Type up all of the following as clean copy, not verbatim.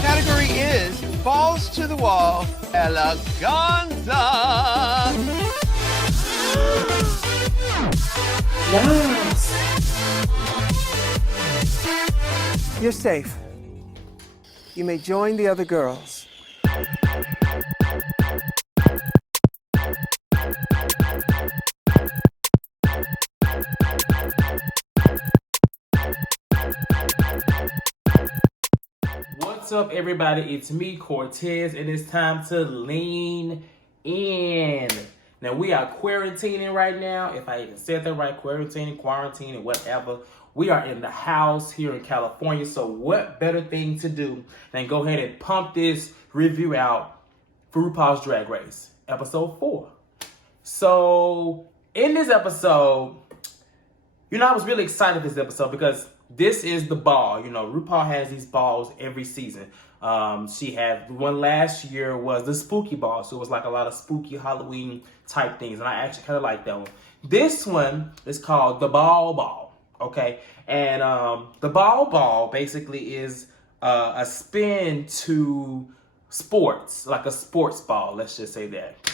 Category is balls to the wall eleganza. Yes. You're safe. You may join the other girls. What's up, everybody? It's me, Cortez, and it's time to lean in. Now, we are quarantining right now. If I even said that right, quarantining, whatever. We are in the house here in California, so what better thing to do than go ahead and pump this review out for RuPaul's Drag Race, Episode 4. So, in this episode, I was really excited for this episode because this is the ball. RuPaul has these balls every season. She had one last year was the spooky ball. So it was like a lot of spooky Halloween type things. And I actually kind of like that one. This one is called the ball. Okay. And the ball basically is a spin to sports, like a sports ball. Let's just say that.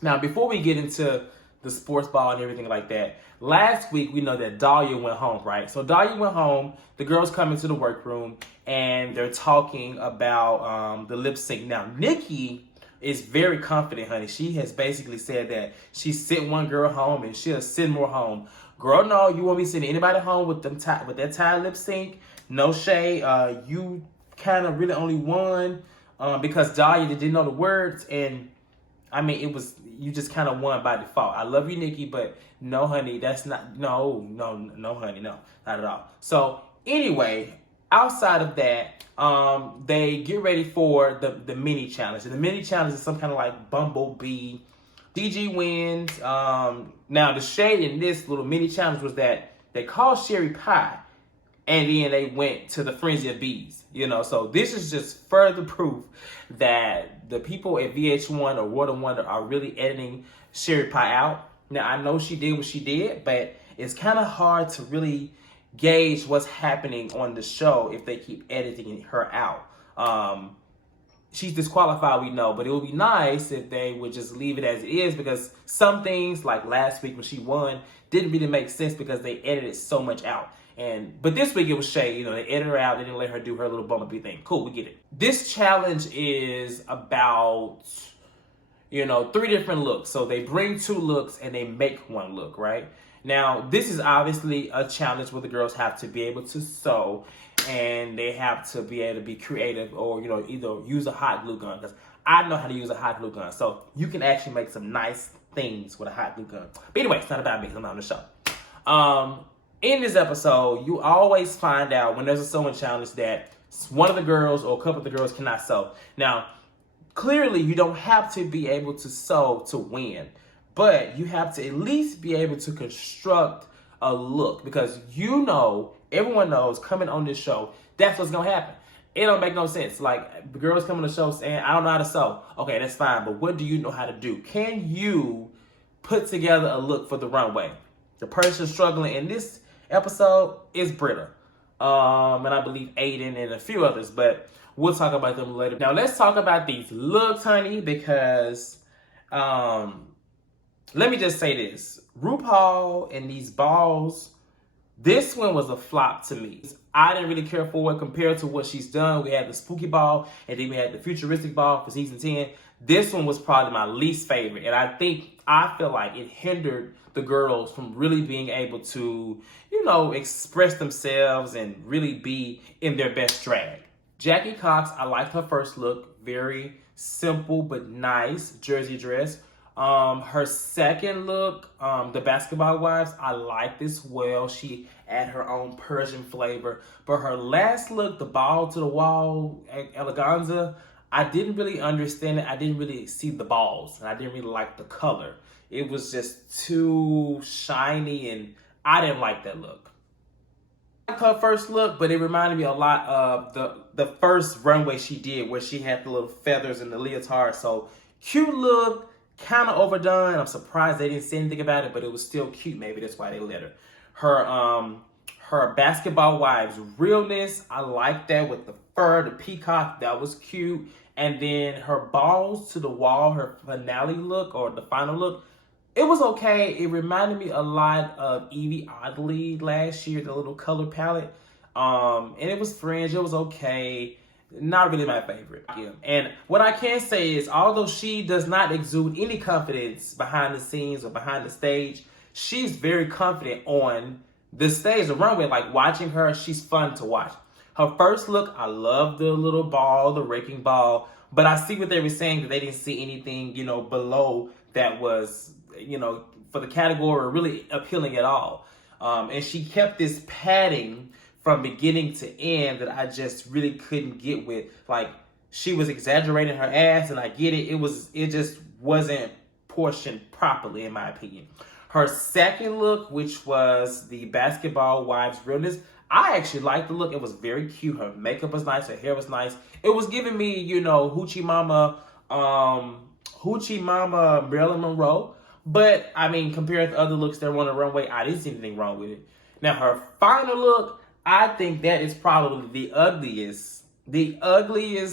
Now, before we get into the sports ball and everything like that, last week we know that Dahlia went home, right? So Dahlia went home, the girls come into the workroom, and they're talking about the lip sync. Now, Nikki is very confident, honey. She has basically said that she sent one girl home and she'll send more home. Girl, no, you won't be sending anybody home with that tied lip sync. No shade. You kind of really only won because Dahlia didn't know the words, and I mean, you just kind of won by default. I love you, Nikki, but no, honey, that's not, no, honey, no, not at all. So anyway, outside of that, they get ready for the mini challenge. And the mini challenge is some kind of like Bumblebee. DG wins. Now the shade in this little mini challenge was that they called Sherry Pie, and then they went to the Frenzy of Bees. So this is just further proof that the people at VH1 or World of Wonder are really editing Sherry Pie out. Now, I know she did what she did, but it's kind of hard to really gauge what's happening on the show if they keep editing her out. She's disqualified, we know, but it would be nice if they would just leave it as it is, because some things, like last week when she won, didn't really make sense because they edited so much out. But this week it was shade, they edited her out, they didn't let her do her little Bumblebee thing. Cool, we get it. This challenge is about, 3 different looks. So they bring 2 looks and they make 1 look, right? Now, this is obviously a challenge where the girls have to be able to sew, and they have to be able to be creative or, either use a hot glue gun, because I know how to use a hot glue gun. So you can actually make some nice things with a hot glue gun. But anyway, it's not about me because I'm not on the show. In this episode, you always find out when there's a sewing challenge that one of the girls or a couple of the girls cannot sew. Now, clearly, you don't have to be able to sew to win, but you have to at least be able to construct a look, because everyone knows coming on this show, that's what's going to happen. It don't make no sense. Like, the girls come on the show saying, I don't know how to sew. Okay, that's fine, but what do you know how to do? Can you put together a look for the runway? The person struggling in this episode is Britta, and I believe Aiden and a few others, but we'll talk about them later. Now let's talk about these looks, honey, because let me just say this. RuPaul and these balls, this one was a flop to me. I didn't really care for it compared to what she's done. We had the spooky ball, and then we had the futuristic ball for season 10. This one was probably my least favorite, and I feel like it hindered the girls from really being able to, express themselves and really be in their best drag. Jackie Cox, I liked her first look. Very simple but nice jersey dress. Her second look, the Basketball Wives, I liked this well. She had her own Persian flavor. But her last look, the ball to the wall, eleganza, I didn't really understand it. I didn't really see the balls, and I didn't really like the color. It was just too shiny, and I didn't like that look. I liked her first look, but it reminded me a lot of the first runway she did, where she had the little feathers and the leotard. So cute look, kind of overdone. I'm surprised they didn't say anything about it, but it was still cute. Maybe that's why they let her. Her Basketball Wives realness, I like that with the fur, the peacock, that was cute. And then her balls to the wall, her finale look or the final look, it was okay. It reminded me a lot of Evie Oddly last year, the little color palette. And it was fringe, it was okay. Not really my favorite. Yeah. And what I can say is, although she does not exude any confidence behind the scenes or behind the stage, she's very confident on the stage, the runway. Like, watching her, she's fun to watch. Her first look, I love the little ball, the raking ball, but I see what they were saying, that they didn't see anything, below that was, for the category really appealing at all. And she kept this padding from beginning to end that I just really couldn't get with. Like, she was exaggerating her ass, and I get it. It just wasn't portioned properly, in my opinion. Her second look, which was the Basketball Wives realness, I actually liked the look. It was very cute. Her makeup was nice. Her hair was nice. It was giving me, Hoochie Mama Marilyn Monroe. But, I mean, compared to other looks that were on the runway, I didn't see anything wrong with it. Now, her final look, I think that is probably the ugliest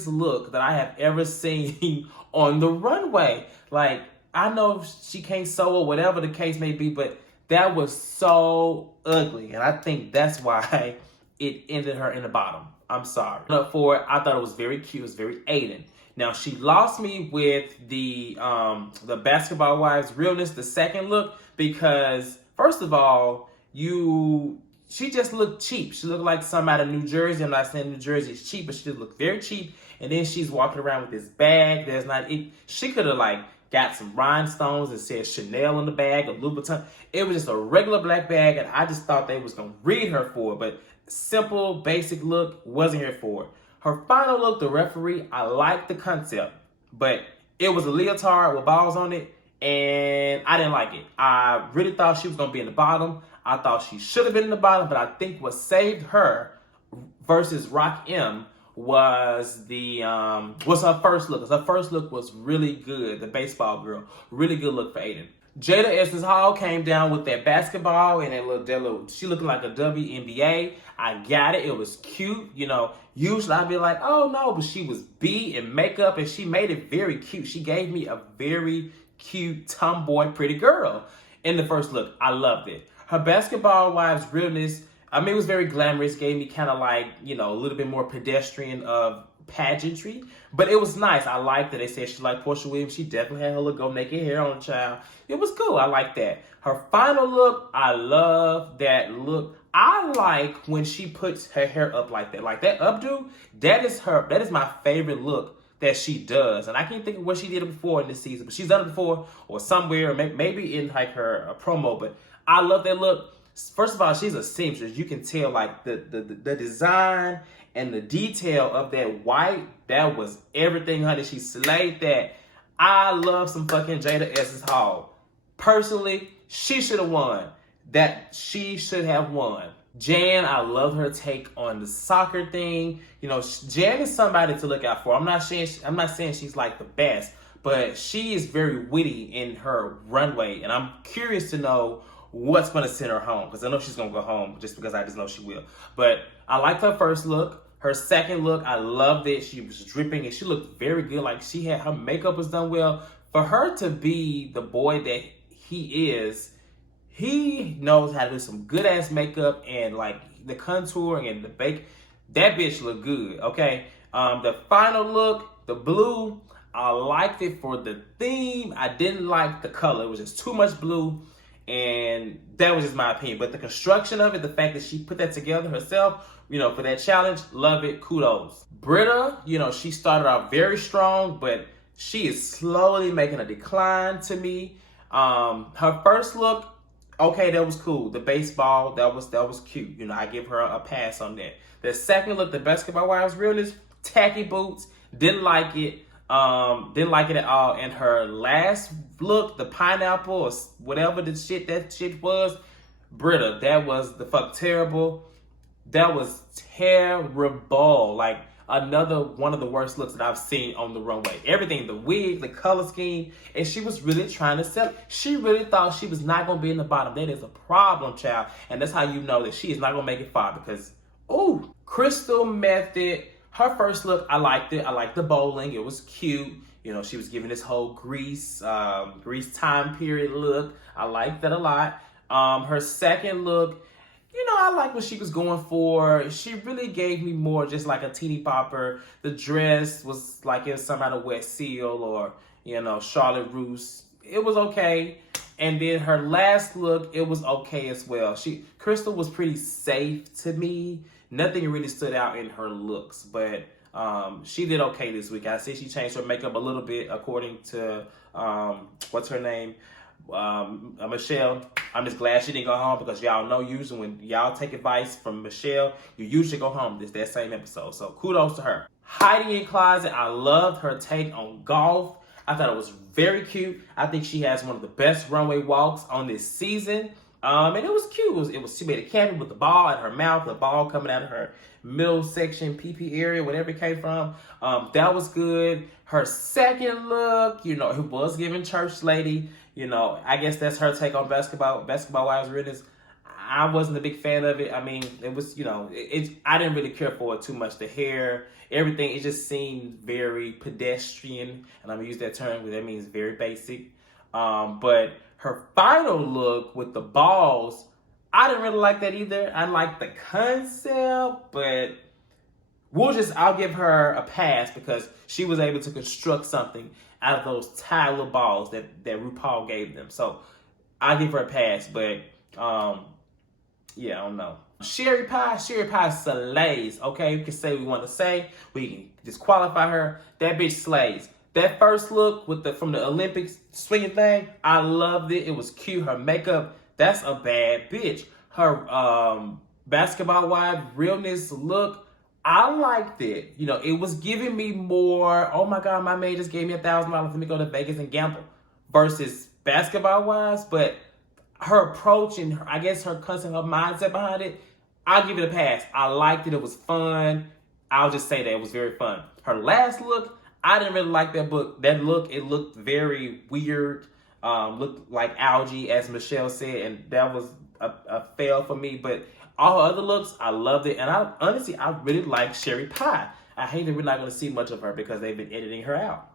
look that I have ever seen on the runway. Like, I know she can't sew or whatever the case may be, but that was so ugly. And I think that's why it ended her in the bottom. I'm sorry. But for it, I thought it was very cute. It was very Aiden. Now, she lost me with the Basketball Wives realness, the second look, because, first of all, she just looked cheap. She looked like some out of New Jersey. I'm not saying New Jersey is cheap, but she just looked very cheap. And then she's walking around with this bag. She could have got some rhinestones and said Chanel in the bag or Louboutin. It was just a regular black bag, and I just thought they was gonna read her for it. But simple, basic look, wasn't here for it. Her final look, the referee, I liked the concept, but it was a leotard with balls on it, and I didn't like it. I really thought she was gonna be in the bottom. I thought she should have been in the bottom, but I think what saved her versus Rock M was her first look. Her first look was really good. The baseball girl, really good look for Aiden. Jada Essence Hall came down with that basketball and she looking like a WNBA. I got it. It was cute. Usually I'd be like, oh no, but she was beat in makeup and she made it very cute. She gave me a very cute tomboy pretty girl in the first look. I loved it. Her Basketball Wives realness, it was very glamorous. Gave me kind of a little bit more pedestrian of pageantry, but it was nice. I liked that. They said she liked Portia Williams. She definitely had her little go naked hair on, child. It was cool. I like that. Her final look, I love that look. I like when she puts her hair up like that. Like that updo, that is my favorite look that she does. And I can't think of where she did it before in this season, but she's done it before or somewhere, or maybe in her promo, but I love that look. First of all, she's a seamstress. You can tell the design and the detail of that white, that was everything, honey. She slayed that. I love some fucking Jada Essence Hall. Personally, she should have won. She should have won. Jan, I love her take on the soccer thing. Jan is somebody to look out for. I'm not saying she's like the best, but she is very witty in her runway, and I'm curious to know what's going to send her home, because I know she's going to go home just because I just know she will. But I liked her first look. Her second look, I loved it. She was dripping and she looked very good. Like, her makeup was done well. For her to be the boy that he is, he knows how to do some good ass makeup, and the contouring and the bake. That bitch looked good, okay? The final look, the blue, I liked it for the theme. I didn't like the color. It was just too much blue. And that was just my opinion. But the construction of it, the fact that she put that together herself, for that challenge, love it, kudos. Britta, she started out very strong, but she is slowly making a decline to me. Her first look, okay, that was cool. The baseball, that was cute. I give her a pass on that. The second look, the Basketball Wives realness, tacky boots, didn't like it. Didn't like it at all. And her last look, the pineapple or whatever that shit was, Britta, that was the fuck terrible. That was terrible. another one of the worst looks that I've seen on the runway. Everything, the wig, the color scheme, and she was really trying to sell it. She really thought she was not going to be in the bottom. That is a problem, child. And that's how you know that she is not going to make it far because, ooh, Crystal Method, her first look, I liked it. I liked the bowling. It was cute. You know, she was giving this whole Grease time period look. I liked that a lot. Her second look, you know, I like what she was going for. She really gave me more just like a teeny popper. The dress was like it was some out of Wet Seal or, you know, Charlotte Russe. It was okay. And then her last look, it was okay as well. Crystal was pretty safe to me. Nothing really stood out in her looks, but she did okay this week. I see she changed her makeup a little bit according to, what's her name? Michelle. I'm just glad she didn't go home because y'all know usually when y'all take advice from Michelle, you usually go home. This that same episode. So kudos to her. Heidi in Closet, I loved her take on golf. I thought it was very cute. I think she has one of the best runway walks on this season. And it was cute. She made a cannon with the ball in her mouth, the ball coming out of her middle section, PP area, whatever it came from. That was good. Her second look, you know, it was giving church lady. You know, I guess that's her take on basketball wives realness. I wasn't a big fan of it. I mean, it was, you know, I didn't really care for it too much. The hair, everything, it just seemed very pedestrian. And I'm going to use that term because that means very basic. But her final look with the balls, I didn't really like that either. I liked the concept, but I'll give her a pass because she was able to construct something out of those tiny little balls that RuPaul gave them. So I'll give her a pass, but yeah, I don't know. Sherry Pie slays, okay? We can say what we want to say. We can disqualify her. That bitch slays. That first look from the Olympics swinging thing, I loved it. It was cute. Her makeup, that's a bad bitch. Her basketball wife realness look, I liked it. You know, it was giving me more, oh my God, my maid just gave me $1,000. Let me go to Vegas and gamble versus basketball wise. But her approach and I guess her concept, her mindset behind it, I'll give it a pass. I liked it. It was fun. I'll just say that it was very fun. Her last look, I didn't really like that look. It looked very weird. Looked like algae, as Michelle said, and that was a fail for me. But all her other looks, I loved it. And I really like Sherry Pie. I hate that we're not going to see much of her because they've been editing her out.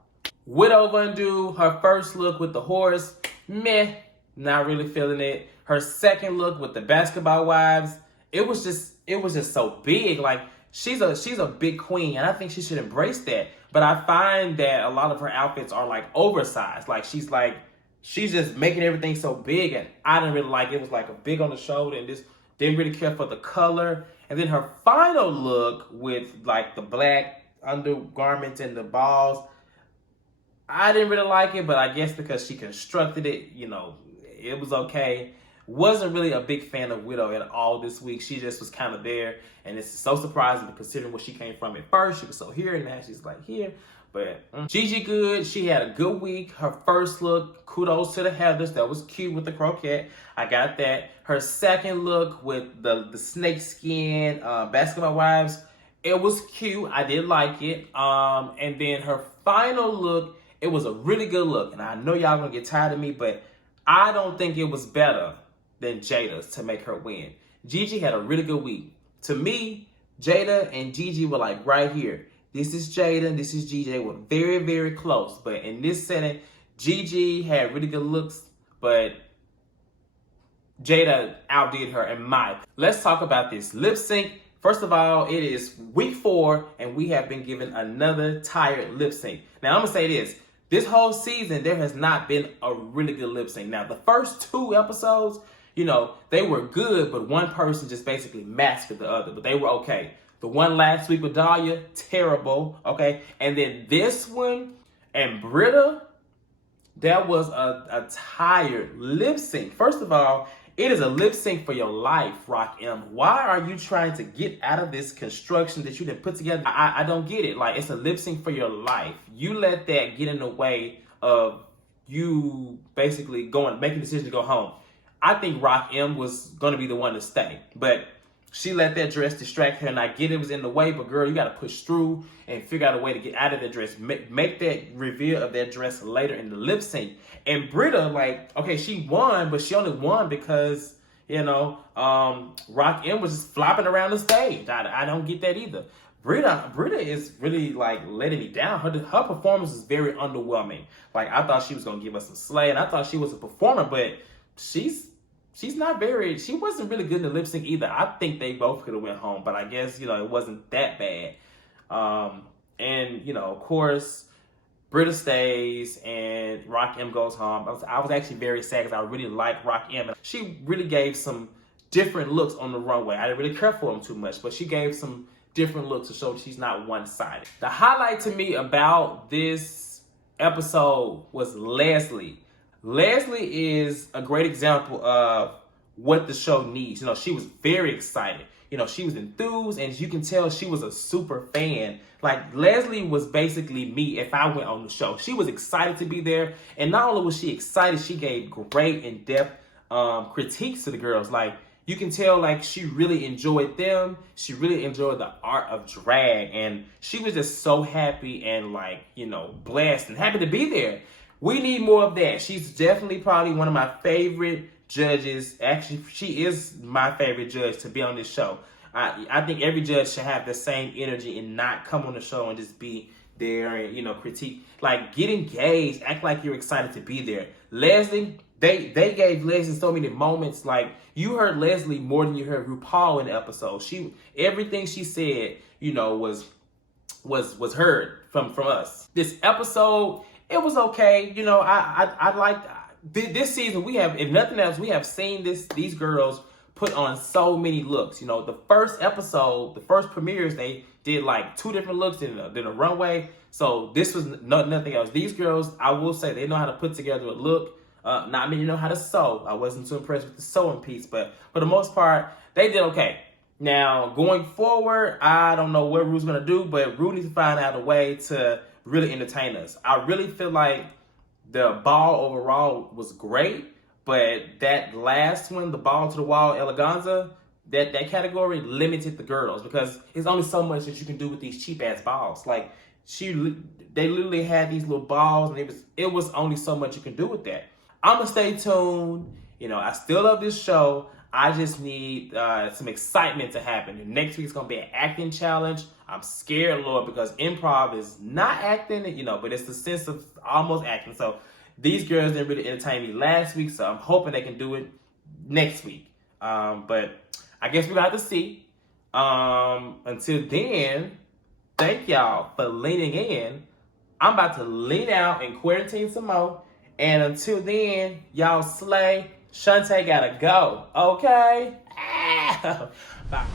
Widow Von'Du, her first look with the horse, meh, not really feeling it. Her second look with the basketball wives, it was just so big. Like she's a big queen, and I think she should embrace that. But I find that a lot of her outfits are like oversized. Like she's just making everything so big, and I didn't really like it. It was like a big on the shoulder and just didn't really care for the color. And then her final look with like the black undergarments and the balls, I didn't really like it, but I guess because she constructed it, you know, it was okay. Wasn't really a big fan of Widow at all this week. She just was kind of there, and it's so surprising considering where she came from at first. She was so here, and now she's like here. But Gigi Good, she had a good week. Her first look, kudos to the Heathers. That was cute with the croquette. I got that. Her second look with the snake skin basketball wives, it was cute. I did like it. And then her final look, it was a really good look. And I know y'all gonna get tired of me, but I don't think it was better than Jada's to make her win. Gigi had a really good week. To me, Jada and Gigi were like right here. This is Jada and this is Gigi. They were very, very close. But in this setting, Gigi had really good looks, but Jada outdid her in my opinion. Let's talk about this lip sync. First of all, it is week 4, and we have been given another tired lip sync. Now, I'm going to say this. This whole season, there has not been a really good lip sync. Now, the first 2 episodes, you know, they were good, but one person just basically masked the other, but they were okay. The one last week with Dahlia, terrible, okay? And then this one and Britta, that was a tired lip sync. First of all, it is a lip sync for your life, Rock M. Why are you trying to get out of this construction that you didn't put together? I don't get it. Like, it's a lip sync for your life. You let that get in the way of you basically making a decision to go home. I think Rock M was going to be the one to stay. But she let that dress distract her, and I get it was in the way, but girl, you got to push through and figure out a way to get out of that dress. Make that reveal of that dress later in the lip sync. And Britta, like, okay, she won, but she only won because, you know, Rock M was just flopping around the stage. I don't get that either. Britta is really, like, letting me down. Her performance is very underwhelming. Like, I thought she was going to give us some slay, and I thought she was a performer, but she wasn't really good in the lip sync either. I think they both could have went home, but I guess, you know, it wasn't that bad. And, you know, of course, Britta stays and Rock M goes home. I was actually very sad because I really like Rock M. She really gave some different looks on the runway. I didn't really care for them too much, but she gave some different looks to show she's not one-sided. The highlight to me about this episode was Leslie. Leslie is a great example of what the show needs. You know, she was very excited. You know, she was enthused, and you can tell she was a super fan. Like, Leslie was basically me if I went on the show. She was excited to be there, and not only was she excited, she gave great in-depth critiques to the girls. Like, you can tell, like, she really enjoyed them. She really enjoyed the art of drag, and she was just so happy and, like, you know, blessed and happy to be there. We need more of that. She's definitely probably one of my favorite judges. Actually, she is my favorite judge to be on this show. I think every judge should have the same energy and not come on the show and just be there and, you know, critique. Like, get engaged, act like you're excited to be there. Leslie, they gave Leslie so many moments. Like, you heard Leslie more than you heard RuPaul in the episode. Everything she said, you know, was heard from us. This episode, it was okay. You know, I liked this season. We have, if nothing else, we have seen these girls put on so many looks. You know, the first episode, the first premieres, they did like 2 different looks in a runway. So this was nothing else. These girls, I will say, they know how to put together a look. Not many know how to sew. I wasn't too impressed with the sewing piece, but for the most part, they did okay. Now, going forward, I don't know what Ru's going to do, but Ru needs to find out a way to really entertain us. I really feel like the ball overall was great, but that last one, the ball to the wall eleganza, that category limited the girls because it's only so much that you can do with these cheap ass balls. Like, they literally had these little balls, and it was only so much you can do with that. I'm gonna stay tuned. You know, I still love this show. I just need some excitement to happen. And next week's gonna be an acting challenge. I'm scared, Lord, because improv is not acting, you know, but it's the sense of almost acting. So these girls didn't really entertain me last week, so I'm hoping they can do it next week. But I guess we're gonna have to see. Until then, thank y'all for leaning in. I'm about to lean out and quarantine some more. And until then, y'all slay. Shantae gotta go, okay? Bye.